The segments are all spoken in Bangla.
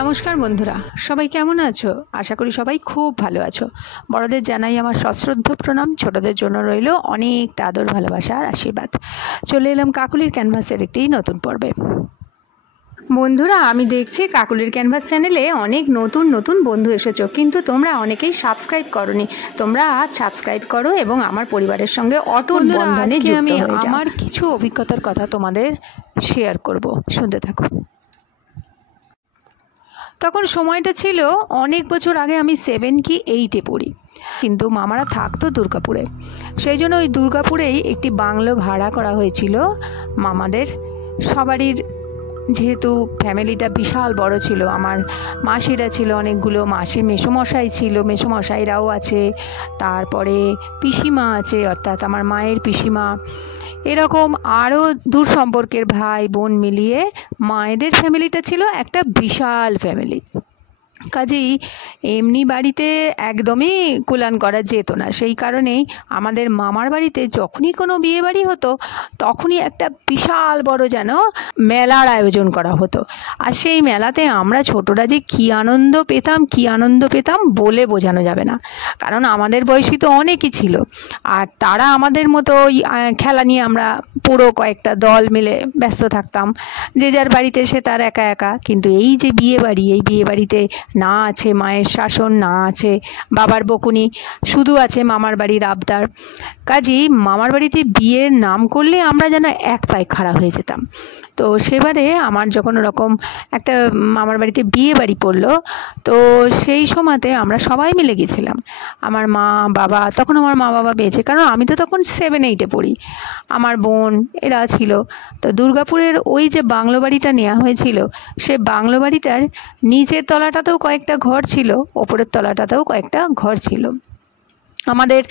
নমস্কার বন্ধুরা, সবাই কেমন আছো? আশা করি সবাই খুব ভালো আছো। বড়দের জানাই আমার সশ্রদ্ধ প্রণাম, ছোটদের জন্য রইল অনেক আদর, ভালোবাসা আর আশীর্বাদ। চলে এলাম কাকুলির ক্যানভাসের একটি নতুন পর্বে। বন্ধুরা, আমি দেখছি কাকুলির ক্যানভাস চ্যানেলে অনেক নতুন নতুন বন্ধু এসেছো, কিন্তু তোমরা অনেকেই সাবস্ক্রাইব করোনি। তোমরা আজ সাবস্ক্রাইব করো এবং আমার পরিবারের সঙ্গে অটুট বন্ধনে যুক্ত হয়ে যাও। আমি আমার কিছু অভিজ্ঞতার কথা তোমাদের শেয়ার করব, শুনতে থাকো। তখন সময়টা ছিল অনেক বছর আগে, আমি 7 কি 8-এ পড়ি, কিন্তু মামারা থাকতো দুর্গাপুরে। সেই জন্য ওই দুর্গাপুরেই একটি বাংলো ভাড়া করা হয়েছিল মামাদের সবারই। যেহেতু ফ্যামিলিটা বিশাল বড় ছিল, আমার মাসিরা ছিল অনেকগুলো, মেসোমশাই ছিল, মেসোমশাইরাও আছে, তারপরে পিসিমা আছে, অর্থাৎ আমার মায়ের পিসিমা, এরকম আরও দূর সম্পর্কের ভাই বোন মিলিয়ে মায়েদের ফ্যামিলিটা ছিল একটা বিশাল ফ্যামিলি। কাজেই এমনি বাড়িতে একদমই কুলান করা যেত না। সেই কারণেই আমাদের মামার বাড়িতে যখনই কোনো বিয়ে বাড়ি হতো তখনই একটা বিশাল বড় যেন মেলার আয়োজন করা হতো। আর সেই মেলাতে আমরা ছোটরা যে কী আনন্দ পেতাম বলে বোঝানো যাবে না। কারণ আমাদের বয়সী তো অনেকই ছিল, আর তারা আমাদের মতো ওই খেলা নিয়ে আমরা পুরো কয়েকটা দল মিলে ব্যস্ত থাকতাম, যে যার বাড়িতে সে তার একা একা। কিন্তু এই যে বিয়ে বাড়ি, এই বিয়ে বাড়িতে না আছে মায়ের শাসন, না আছে বাবার বকুনি, শুধু আছে মামার বাড়ির আবদার। কাজেই মামার বাড়িতে বিয়ের নাম করলে আমরা যেন এক পায়ে খাড়া হয়ে যেতাম। তো সেবারে আমার যখন ওরকম একটা মামার বাড়িতে বিয়ে বাড়ি পড়লো, তো সেই সময়তে আমরা সবাই মিলে গেছিলাম। আমার মা বাবা, তখন আমার মা বাবা বেঁচে, কারণ আমি তো তখন 7-8-এ পড়ি, আমার বোন এরা ছিল। তো দুর্গাপুরের ওই যে বাংলো বাড়িটা নেওয়া হয়েছিল, সে বাংলো বাড়িটার নিচের তলাটাতেও কয়েকটা ঘর ছিল, ওপরের তলাটাতেও কয়েকটা ঘর ছিল। আমাদের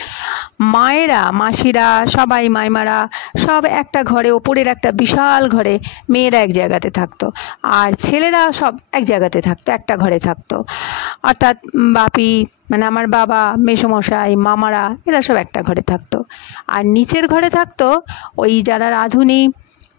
মায়েরা, মাসিরা, সবাই মাইমারা সব একটা ঘরে, ওপরের একটা বিশাল ঘরে মেয়েরা এক জায়গাতে থাকতো, আর ছেলেরা সব এক জায়গাতে থাকতো, একটা ঘরে থাকতো। অর্থাৎ বাপি মানে আমার বাবা, মেসোমশাই, মামারা এরা সব একটা ঘরে থাকতো। আর নিচের ঘরে থাকতো ওই যারা রাঁধুনি।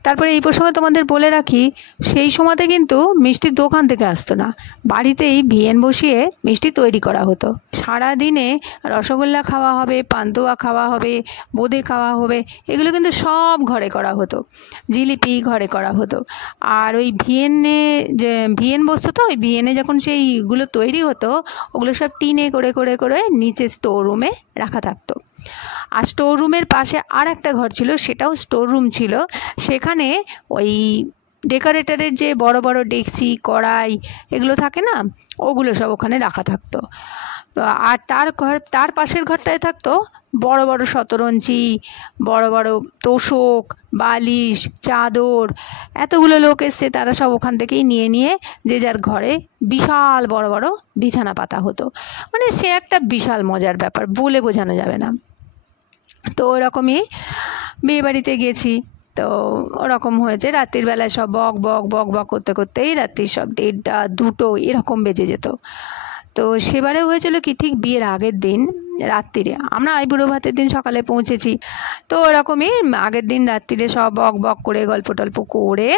তারপরে এই প্রসঙ্গে তোমাদের বলে রাখি, সেই সময়তে কিন্তু মিষ্টির দোকান থেকে আসতো না, বাড়িতেই ভিএন বসিয়ে মিষ্টি তৈরি করা হতো। সারাদিনে রসগোল্লা খাওয়া হবে, পান্তুয়া খাওয়া হবে, বোঁদে খাওয়া হবে, এগুলো কিন্তু সব ঘরে করা হতো। জিলিপি ঘরে করা হতো। আর ওই ভিএনে যে ভিএন বসতো, তো ওই ভিএনে যখন সেইগুলো তৈরি হতো, ওগুলো সব টিনে করে করে করে নিচে স্টোর রুমে রাখা থাকতো। আর স্টোর রুমের পাশে আর একটা ঘর ছিল, সেটাও স্টোর রুম ছিল। সেখানে ওই ডেকোরেটরের যে বড় বড় ডেকচি, কড়াই এগুলো থাকে না, ওগুলো সব ওখানে রাখা থাকতো। আর তার পাশের ঘরটায় থাকতো বড় বড় শতরঞ্চি, বড় বড় তোশক, বালিশ, চাদর। এতগুলো লোক এসছে, তারা সব ওখান থেকেই নিয়ে নিয়ে যে যার ঘরে বিশাল বড় বড় বিছানা পাতা হতো। মানে সে একটা বিশাল মজার ব্যাপার, বলে বোঝানো যাবে না। তো ওরকমই বিয়েবাড়িতে গেছি, তো ওরকম হয়েছে রাত্রির বেলায় সব বক বক বক বক করতে করতেই রাত্রির সব 1:30 2টো এরকম বেজে যেত। তো সেবারে হয়েছিল কি, ঠিক বিয়ের আগের দিন রাত্রিরে, আমরা আইবুড়ো ভাতের দিন সকালে পৌঁছেছি, তো ওরকমই আগের দিন রাত্রিরে সব বক বক করে গল্প টল্প করে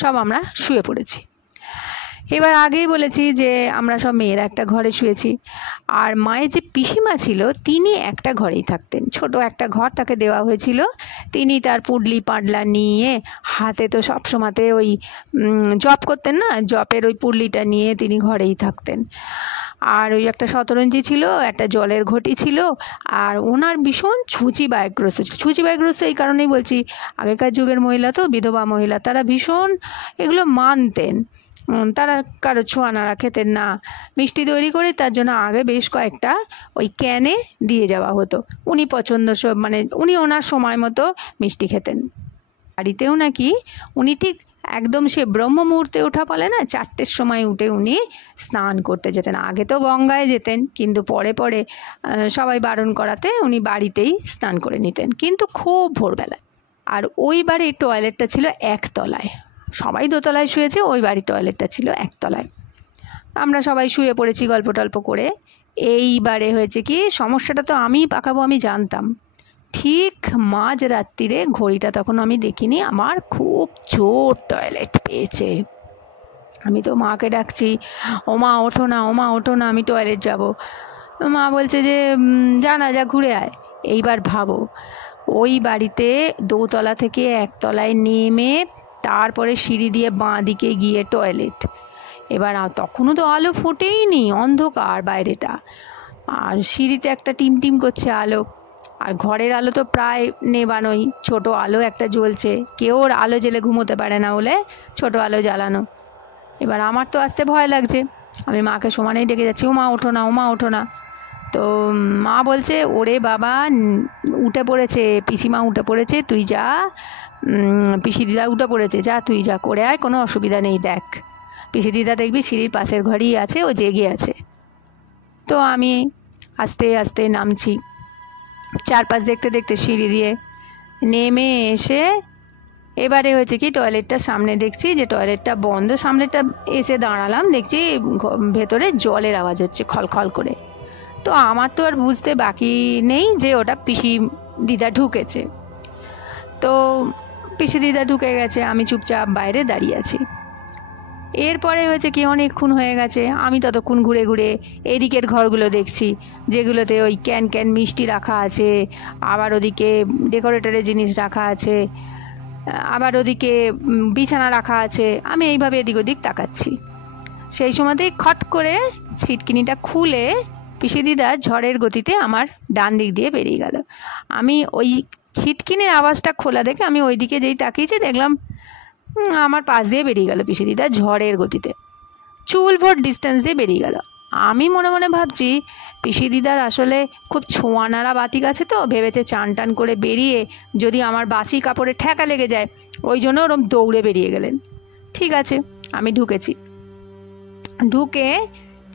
সব আমরা শুয়ে পড়েছি। এবার আগেই বলেছি যে আমরা সব মেয়েরা একটা ঘরে শুয়েছি, আর মায়ের যে পিসিমা ছিল তিনি একটা ঘরেই থাকতেন, ছোট একটা ঘর তাকে দেওয়া হয়েছিল। তিনি তার পুডলি পাডলা নিয়ে, হাতে তো সবসময়তে ওই জব করতেন না, জবের ওই পুডলিটা নিয়ে তিনি ঘরেই থাকতেন। আর ওই একটা শতরঞ্জি ছিল, একটা জলের ঘটি ছিল, আর ওনার ভীষণ ছুঁচি বায়গ্রস্ত ছিল। ছুঁচি বায়গ্রস্ত এই কারণেই বলছি, আগেকার যুগের মহিলা তো, বিধবা মহিলা, তারা ভীষণ এগুলো মানতেন। তারা কারো ছোঁয়া নাড়া খেতেন না। মিষ্টি তৈরি করে তার জন্য আগে বেশ কয়েকটা ওই ক্যানে দিয়ে যাওয়া হতো। উনি মানে উনি ওনার সময় মতো মিষ্টি খেতেন। বাড়িতেও নাকি উনি ঠিক একদম সে ব্রহ্ম মুহূর্তে ওঠা বলে না, 4টের সময় উঠে উনি স্নান করতে যেতেন। আগে তো গঙ্গায় যেতেন, কিন্তু পরে পরে সবাই বারণ করাতে উনি বাড়িতেই স্নান করে নিতেন, কিন্তু খুব ভোরবেলায়। আর ওই বাড়ির টয়লেটটা ছিল একতলায়, সবাই দোতলায় শুয়েছে, ওই বাড়ির টয়লেটটা ছিল একতলায়। আমরা সবাই শুয়ে পড়েছি গল্প টল্প করে। এইবারে হয়েছে কি, সমস্যাটা তো আমিই পাকাবো আমি জানতাম। ঠিক মাঝ রাত্রিরে, ঘড়িটা তখন আমি দেখিনি, আমার খুব জোর টয়লেট পেয়েছে। আমি তো মাকে ডাকছি, ও মা ওঠো না, ও মা ওঠো না, আমি টয়লেট যাব। মা বলছে যে যা না, যা ঘুরে আয়। এইবার ভাবো, ওই বাড়িতে দোতলা থেকে একতলায় নেমে তারপরে সিঁড়ি দিয়ে বাঁ দিকে গিয়ে টয়লেট। এবার তখনও তো আলো ফোটেইনি, অন্ধকার বাইরেটা, আর সিঁড়িতে একটা টিম টিম করছে আলো, আর ঘরের আলো তো প্রায় নেবানোই, ছোট আলো একটা জ্বলছে, কেউ আলো জ্বেলে ঘুমোতে পারে না বলে ছোট আলো জ্বালানো। এবার আমার তো আসতে ভয় লাগছে, আমি মাকে সমানেই ডেকে যাচ্ছি, ও মা ওঠো না, ও মা ওঠো না। তো মা বলছে ওরে বাবা উঠে পড়েছে, পিসিমা উঠে পড়েছে, তুই যা, পিসি দিদা উঠে পড়েছে, যা তুই যা করে আয়, কোনো অসুবিধা নেই, দেখ পিসি দিদা দেখবি সিঁড়ির পাশের ঘরেই আছে, ও জেগে আছে। তো আমি আস্তে আস্তে নামছি, চারপাশ দেখতে দেখতে সিঁড়ি দিয়ে নেমে এসে এবারে হয়েছে কি, টয়লেটটার সামনে দেখছি যে টয়লেটটা বন্ধ, সামনেটা এসে দাঁড়ালাম, দেখছি ভেতরে জলের আওয়াজ হচ্ছে খলখল করে। তো আমার তো আর বুঝতে বাকি নেই যে ওটা পিসি দিদা ঢুকেছে। তো পিসি দিদা ঢুকে গেছে, আমি চুপচাপ বাইরে দাঁড়িয়ে আছি। এরপরে হয়েছে কি, অনেকক্ষণ হয়ে গেছে, আমি ততক্ষণ ঘুরে ঘুরে এদিকের ঘরগুলো দেখছি, যেগুলোতে ওই ক্যান ক্যান মিষ্টি রাখা আছে, আবার ওদিকে ডেকোরেটরের জিনিস রাখা আছে, আবার ওদিকে বিছানা রাখা আছে। আমি এইভাবে এদিক ওদিক তাকাচ্ছি। সেই সময়তেই খট করে ছিটকিনিটা খুলে পিসি দিদা ঝড়ের গতিতে আমার ডান দিক দিয়ে বেরিয়ে গেল। আমি ওই ছিটকিনির আওয়াজটা খোলা দেখে আমি ওই দিকে যেই তাকিয়েছি, দেখলাম আমার পাশ দিয়ে বেরিয়ে গেল পিসি দিদা ঝড়ের গতিতে, চুল ভোট ডিস্টেন্স দিয়ে বেরিয়ে গেল। আমি মনে মনে ভাবছি পিসি দিদার আসলে খুব ছোঁয়া নাড়া বাতিক আছে, তো ভেবেছে চান টান করে বেরিয়ে যদি আমার বাসি কাপড়ে ঠেকা লেগে যায়, ওই জন্য ওরম দৌড়ে বেরিয়ে গেলেন। ঠিক আছে, আমি ঢুকেছি, ঢুকে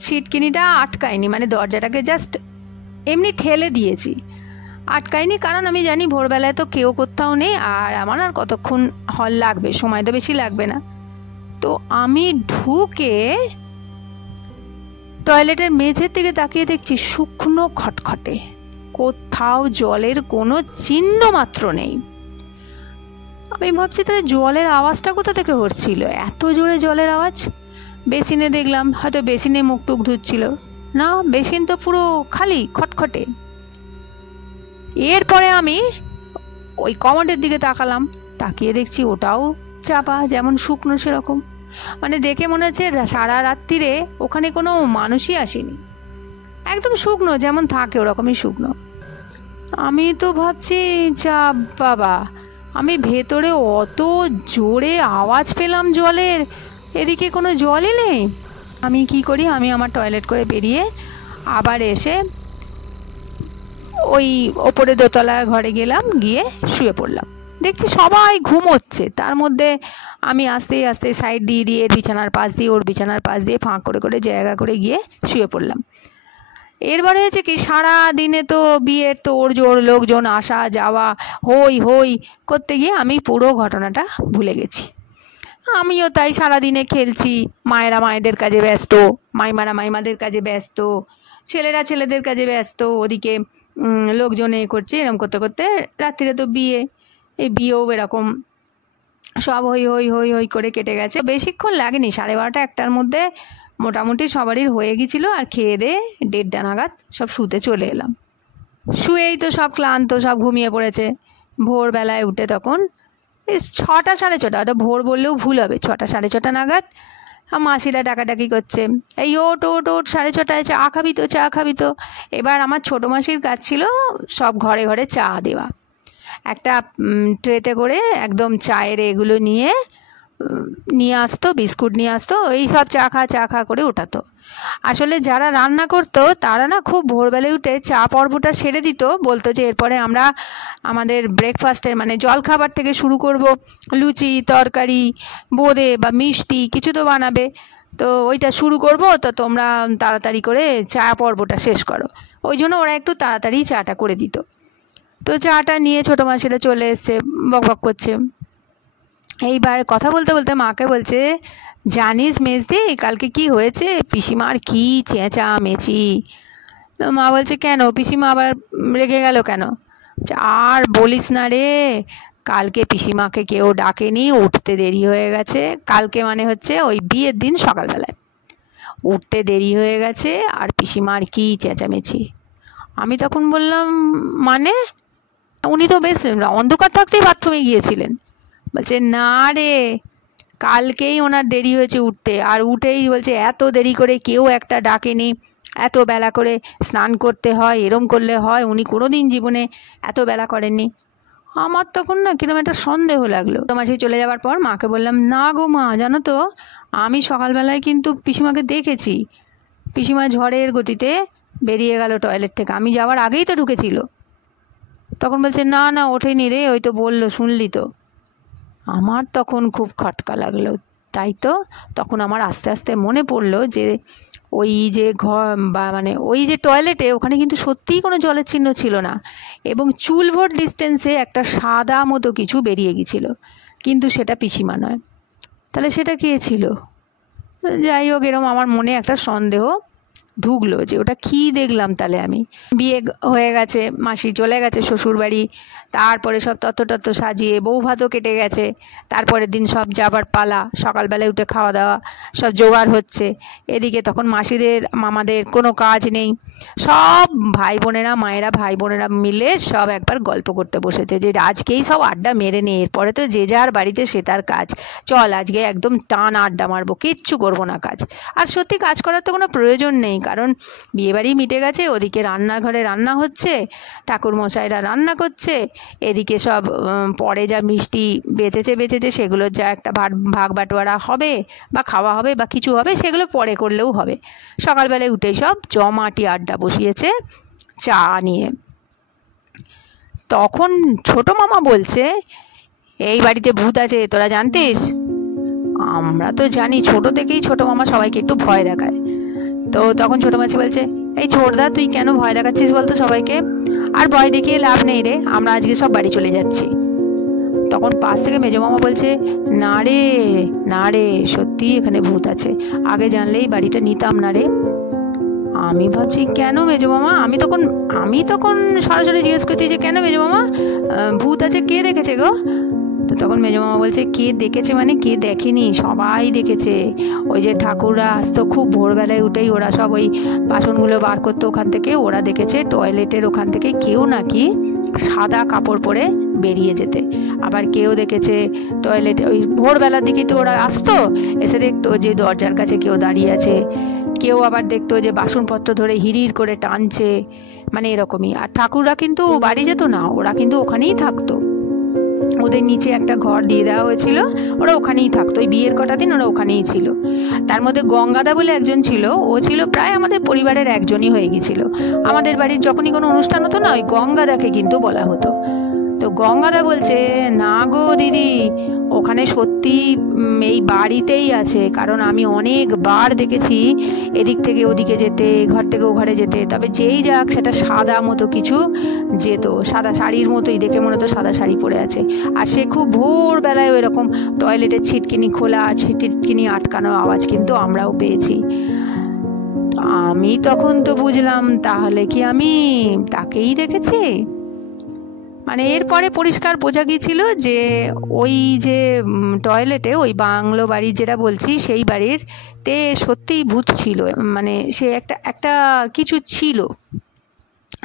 ছিটকিনিটা আটকায়নি, মানে দরজাটাকে জাস্ট এমনি ঠেলে দিয়েছি, আটকায়নি, কারণ আমি জানি ভোরবেলায় তো কেউ কোথাও নেই, আর আমার আর কতক্ষণ হল লাগবে, সময় তো বেশি লাগবে না। তো আমি ঢুকে টয়লেটের মেঝের দিকে তাকিয়ে দেখছি শুকনো খটখটে, কোথাও জলের কোনো চিহ্ন মাত্র নেই। আমি ভাবছি তাহলে জলের আওয়াজটা কোথা থেকে হচ্ছিল, এত জোরে জলের আওয়াজ। বেসিনে দেখলাম, হয়তো বেসিনে মুখ টুক ধুচ্ছিল, না বেসিন তো পুরো খালি, খটখটে। এরপরে আমি ওই কমোডের দিকে তাকালাম, তাকিয়ে দেখছি ওটাও চাপা, যেমন শুকনো সেরকম, মানে দেখে মনে হচ্ছে সারা রাত্রিরে ওখানে কোনো মানুষই আসেনি, একদম শুকনো, যেমন থাকে ওরকমই শুকনো। আমি তো ভাবছি যা বাবা, আমি ভেতরে অত জোরে আওয়াজ পেলাম জলের, এদিকে কোনো জলই নেই। আমি কি করি, আমি আমার টয়লেট করে বেরিয়ে আবার এসে ওই ওপরে দোতলা ঘরে গেলাম, গিয়ে শুয়ে পড়লাম। দেখছি সবাই ঘুমোচ্ছে, তার মধ্যে আমি আস্তে আস্তে সাইড দিয়ে দিয়ে বিছানার পাশ দিয়ে, ওর বিছানার পাশ দিয়ে ফাঁক করে করে জায়গা করে গিয়ে শুয়ে পড়লাম। এরপরে হয়েছে কি, সারা দিনে তো বিয়ের তোড় জোড়, লোকজন আসা যাওয়া, হই হই করতে গিয়ে আমি পুরো ঘটনাটা ভুলে গেছি। আমিও তাই সারাদিনে খেলছি, মায়েরা মায়েদের কাজে ব্যস্ত, মাইমারা মাইমাদের কাজে ব্যস্ত, ছেলেরা ছেলেদের কাজে ব্যস্ত, ওদিকে লোকজন এ করছে, এরকম করতে করতে রাত্রিরে তো বিয়ে, এই বিয়েও এরকম সব হই হই হই হই করে কেটে গেছে। বেশিক্ষণ লাগেনি, 12:30 একটার মধ্যে মোটামুটি সবারই হয়ে গেছিলো, আর খেয়ে দিয়ে 1:30 নাগাদ সব শুতে চলে এলাম। শুয়েই তো সব ক্লান্ত, সব ঘুমিয়ে পড়েছে। ভোরবেলায় উঠে তখন 6টা 6:30, ওটা ভোর বললেও ভুল হবে, 6টা 6:30 নাগাদ মাসিরা ডাকাডাকি করছে, এই ওট ওট ওট, 6:30 চা খাবি তো, চা খাবি তো। এবার আমার ছোটো মাসির কাজ ছিল সব ঘরে ঘরে চা দেওয়া, একটা ট্রেতে করে একদম চায়ের এগুলো নিয়ে আসতো, বিস্কুট নিয়ে আসতো, এই সব চা খা করে ওঠাতো। আসলে যারা রান্না করতো তারা না খুব ভোরবেলায় উঠে চা পর্বটা সেরে দিত, বলতো যে এরপরে আমরা আমাদের ব্রেকফাস্টের মানে জলখাবার থেকে শুরু করব, লুচি তরকারি বোঁদে বা মিষ্টি কিছু তো বানাবে, তো ওইটা শুরু করব, তো তোমরা তাড়াতাড়ি করে চা পর্বটা শেষ করো। ওই জন্য ওরা একটু তাড়াতাড়ি চাটা করে দিত। তো চাটা নিয়ে ছোটো মাসিরা চলে এসছে, বকবক করছে। এইবার কথা বলতে বলতে মাকে বলছে, জানিস মেজদি কালকে কি হয়েছে, পিসিমার কি চেঁচা মেচি। তো মা বলছে কেন, পিসিমা আবার রেগে গেল কেন? আর বলিস না রে, কালকে পিসিমাকে কেউ ডাকেনি, উঠতে দেরি হয়ে গেছে। কালকে মানে হচ্ছে ওই বিয়ের দিন সকালবেলায় উঠতে দেরি হয়ে গেছে, আর পিসিমার কী চেঁচামেচি। আমি তখন বললাম, মানে উনি তো বেশ অন্ধকার থাকতেই বাথরুমে গিয়েছিলেন। বলছে না রে, কালকেই ওনার দেরি হয়েছে উঠতে, আর উঠেই বলছে এত দেরি করে কেউ একটা ডাকেনি, এত বেলা করে স্নান করতে হয়, এরম করলে হয়, উনি কোনো দিন জীবনে এত বেলা করেননি। আমার তখন না কিরকম একটা সন্দেহ লাগলো। মাসি চলে যাওয়ার পর মাকে বললাম, না গো মা, জানো তো আমি সকালবেলায় কিন্তু পিসিমাকে দেখেছি। পিসিমা ঝড়ের গতিতে বেরিয়ে গেল টয়লেট থেকে, আমি যাওয়ার আগেই তো ঢুকেছিল। তখন বলছে না না ওঠেনি রে, ওই তো বললো, শুনলি তো। আমার তখন খুব খটকা লাগলো। তাই তো তখন আমার আস্তে আস্তে মনে পড়লো যে ওই যে ঘর বা মানে ওই যে টয়লেটে ওখানে কিন্তু সত্যিই কোনো জলের চিহ্ন ছিল না, এবং চুল ভোট ডিস্টেন্সে একটা সাদা মতো কিছু বেরিয়ে গিয়েছিল, কিন্তু সেটা পিসিমা নয়। তাহলে সেটা কে ছিল? যাই হোক, এরকম আমার মনে একটা সন্দেহ ঢুকলো যে ওটা কী দেখলাম। তাহলে আমি বিয়ে হয়ে গেছে, মাসি চলে গেছে শ্বশুরবাড়ি, তারপরে সব তত্ত্ব সাজিয়ে বউ ভাতও কেটে গেছে, তারপরের দিন সব যাবার পালা, সকালবেলায় উঠে খাওয়া দাওয়া সব জোগাড় হচ্ছে। এদিকে তখন মাসিদের মামাদের কোনো কাজ নেই, সব ভাই বোনেরা মায়েরা ভাই বোনেরা মিলে সব একবার গল্প করতে বসেছে যে আজকেই সব আড্ডা মেরে নে, এরপরে তো যে যার বাড়িতে সে তার কাজ, চল আজকে একদম টান আড্ডা মারবো, কিচ্ছু করবো না কাজ। আর সত্যি কাজ করার তো কোনো প্রয়োজন নেই, কারণ বিয়েবাড়ি মিটে গেছে। ওদিকে রান্নাঘরে রান্না হচ্ছে, ঠাকুরমশাইরা রান্না করছে, এদিকে সব পরে যা মিষ্টি বেঁচেছে সেগুলোর যা একটা ভাগ বাটোয়ারা হবে বা খাওয়া হবে বা কিছু হবে, সেগুলো পরে করলেও হবে। সকালবেলায় উঠে সব জমাটি আড্ডা বসিয়েছে চা নিয়ে। তখন ছোট মামা বলছে, এই বাড়িতে ভূত আছে, তোরা জানতিস? আমরা তো জানি, ছোট থেকেই ছোট মামা সবাইকে একটু ভয় দেখায়। তো তখন ছোটো মাছি বলছে, এই ছোটদা তুই কেন ভয় দেখাচ্ছিস বলতো সবাইকে? আর ভয় দেখিয়ে লাভ নেই রে, আমরা আজকে সব বাড়ি চলে যাচ্ছি। তখন পাশ থেকে মেজো মামা বলছে, না রে সত্যিই এখানে ভূত আছে, আগে জানলেই বাড়িটা নিতাম না রে। আমি ভাবছি কেন মেজো মামা? আমি তখন সরাসরি জিজ্ঞেস করছি যে কেন মেজো মামা, ভূত আছে, কে দেখেছে গো? তো তখন মেজো মামা বলছে, কে দেখেছে মানে কে দেখেনি, সবাই দেখেছে। ওই যে ঠাকুররা আসতো খুব ভোরবেলায় উঠেই, ওরা সব ওই বাসনগুলো বার করতো ওখান থেকে, ওরা দেখেছে টয়লেটের ওখান থেকে কেউ নাকি সাদা কাপড় পরে বেরিয়ে যেতে। আবার কেউ দেখেছে টয়লেটে ওই ভোরবেলার দিকে তো ওরা আসতো, এসে দেখতো যে দরজার কাছে কেউ দাঁড়িয়ে আছে, কেউ আবার দেখতো যে বাসনপত্র ধরে হিড়ির করে টানছে, মানে এরকমই। আর ঠাকুররা কিন্তু বাড়ি যেত না, ওরা কিন্তু ওখানেই থাকতো। ওদের নিচে একটা ঘর দিয়ে দেওয়া হয়েছিল, ওরা ওখানেই থাকতো। ওই বিয়ের কটা দিন ওরা ওখানেই ছিল। তার মধ্যে গঙ্গাদা বলে একজন ছিল, ও ছিল প্রায় আমাদের পরিবারের একজনই হয়ে গিয়েছিল। আমাদের বাড়ির যখনই কোনো অনুষ্ঠান হতো না, ওই গঙ্গাদাকে কিন্তু বলা হতো। তো গঙ্গাদা বলছে, না গো দিদি, ওখানে সত্যি এই বাড়িতেই আছে, কারণ আমি অনেকবার দেখেছি এদিক থেকে ওদিকে যেতে, ঘর থেকে ও ঘরে যেতে। তবে যেই যাক, সেটা সাদা মতো কিছু যেত, সাদা শাড়ির মতোই দেখে, মনে হতো সাদা শাড়ি পরে আছে। আর সে খুব ভোরবেলায় ওই রকম টয়লেটের ছিটকিনি খোলা, ছিটকিনি আটকানো আওয়াজ কিন্তু আমরাও পেয়েছি। আমি তখন তো বুঝলাম, তাহলে কি আমি তাকেই দেখেছি? মানে এরপরে পরিষ্কার বোঝা গিয়েছিল যে ওই যে টয়লেটে ওই বাংলো বাড়ি যেটা বলছি, সেই বাড়িতে সত্যিই ভূত ছিল। মানে সে একটা কিছু ছিল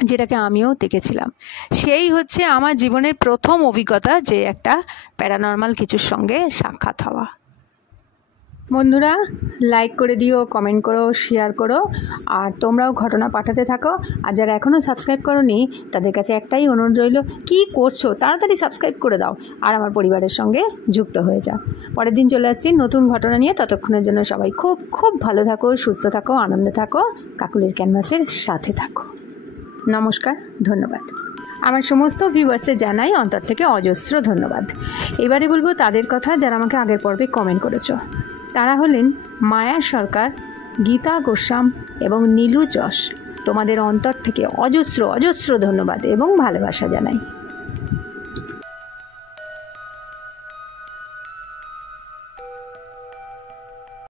যেটাকে আমিও দেখেছিলাম। সেই হচ্ছে আমার জীবনের প্রথম অভিজ্ঞতা যে একটা প্যারানর্মাল কিছুর সঙ্গে সাক্ষাৎ হওয়া। বন্ধুরা, লাইক করে দিও, কমেন্ট করো, শেয়ার করো, আর তোমরাও ঘটনা পাঠাতে থাকো। আর যারা এখনও সাবস্ক্রাইব করোনি, তাদের কাছে একটাই অনুরোধ রইল, কী করছো, তাড়াতাড়ি সাবস্ক্রাইব করে দাও আর আমার পরিবারের সঙ্গে যুক্ত হয়ে যাও। পরের দিন চলে আসছি নতুন ঘটনা নিয়ে। ততক্ষণের জন্য সবাই খুব খুব ভালো থাকো, সুস্থ থাকো, আনন্দে থাকো, কাকুলির ক্যানভাসের সাথে থাকো। নমস্কার, ধন্যবাদ। আমার সমস্ত ভিউয়ার্সে জানাই অন্তর থেকে অজস্র ধন্যবাদ। এবারে বলবো তাদের কথা যারা আমাকে আগের পর্বে কমেন্ট করেছো। তারা হলেন মায়া সরকার, গীতা গোস্বাম এবং নীলু যশ। তোমাদের অন্তর থেকে অজস্র অজস্র ধন্যবাদ এবং ভালোবাসা জানাই।